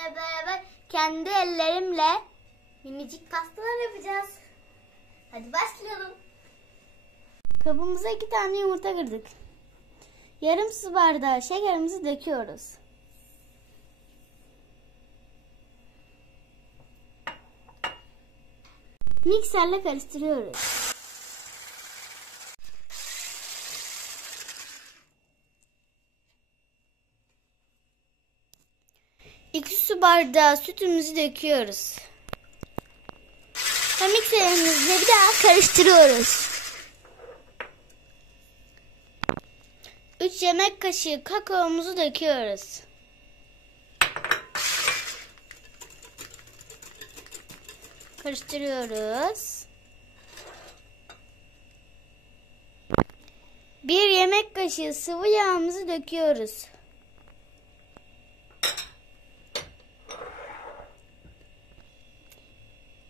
sizinle beraber kendi ellerimle minicik pastalar yapacağız. Hadi başlayalım. Kabımıza 2 tane yumurta kırdık. Yarım su bardağı şekerimizi döküyoruz. Mikserle karıştırıyoruz. İki su bardağı sütümüzü döküyoruz. Ve mikserimizle bir daha karıştırıyoruz. 3 yemek kaşığı kakaomuzu döküyoruz. Karıştırıyoruz. 1 yemek kaşığı sıvı yağımızı döküyoruz.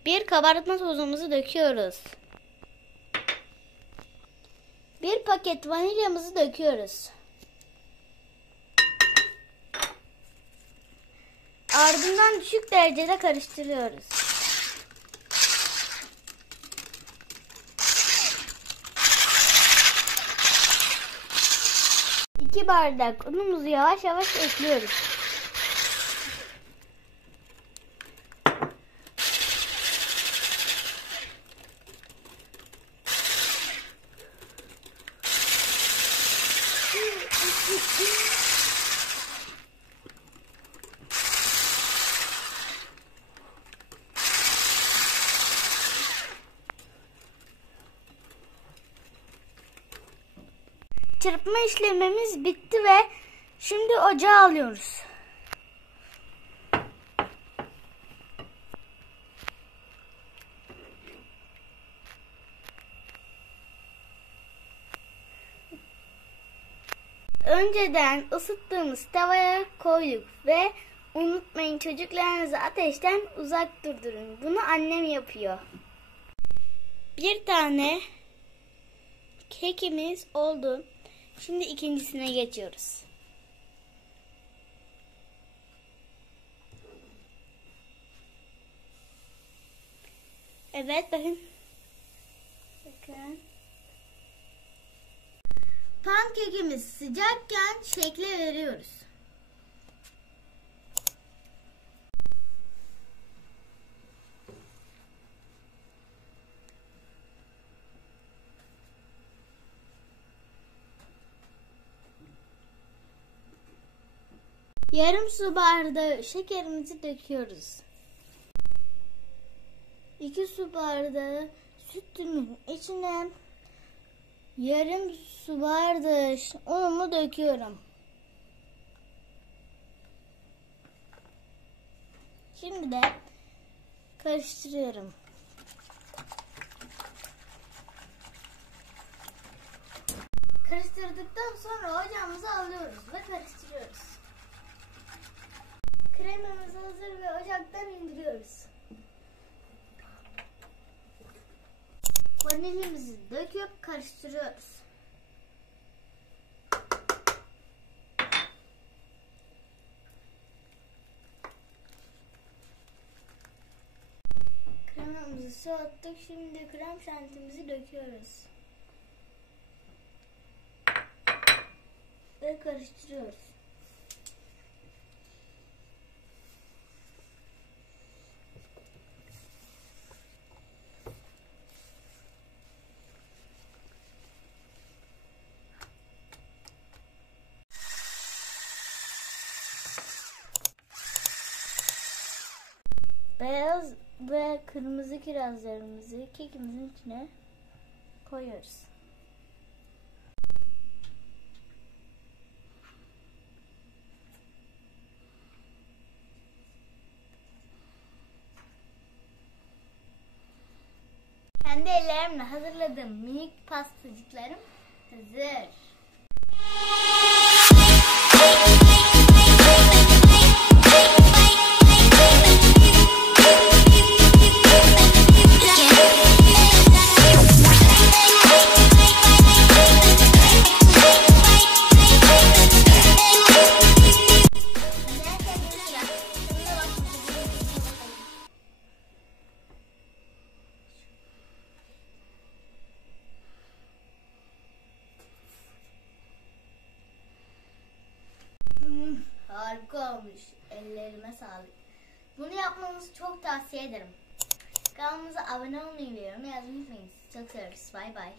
Bir kabartma tozumuzu döküyoruz. 1 paket vanilyamızı döküyoruz. Ardından düşük derecede karıştırıyoruz. İki bardak unumuzu yavaş yavaş ekliyoruz. Çırpma işlemimiz bitti ve şimdi ocağa alıyoruz. Önceden ısıttığımız tavaya koyduk ve unutmayın, çocuklarınızı ateşten uzak durdurun. Bunu annem yapıyor. Bir tane kekimiz oldu. Şimdi ikincisine geçiyoruz. Evet, bakın. Pankekimiz sıcakken şekle veriyoruz. Yarım su bardağı şekerimizi döküyoruz. 2 su bardağı sütümün içine yarım su bardağı unumu döküyorum. Şimdi de karıştırıyorum. Karıştırdıktan sonra ocağımıza alıyoruz ve karıştırıyoruz. Kremamız hazır ve ocaktan indiriyoruz. Vanilyamızı döküp karıştırıyoruz. Kremamızı soğuttuk. Şimdi krem şantimizi döküyoruz. Ve karıştırıyoruz. Beyaz ve kırmızı kirazlarımızı kekimizin içine koyuyoruz. Kendi ellerimle hazırladığım minik pastacıklarım hazır. Ellerime sağlık. Bunu yapmanızı çok tavsiye ederim. Kanalımıza abone olmayı ve yorum yazmayı unutmayın. Çok seviyoruz. Bay bay.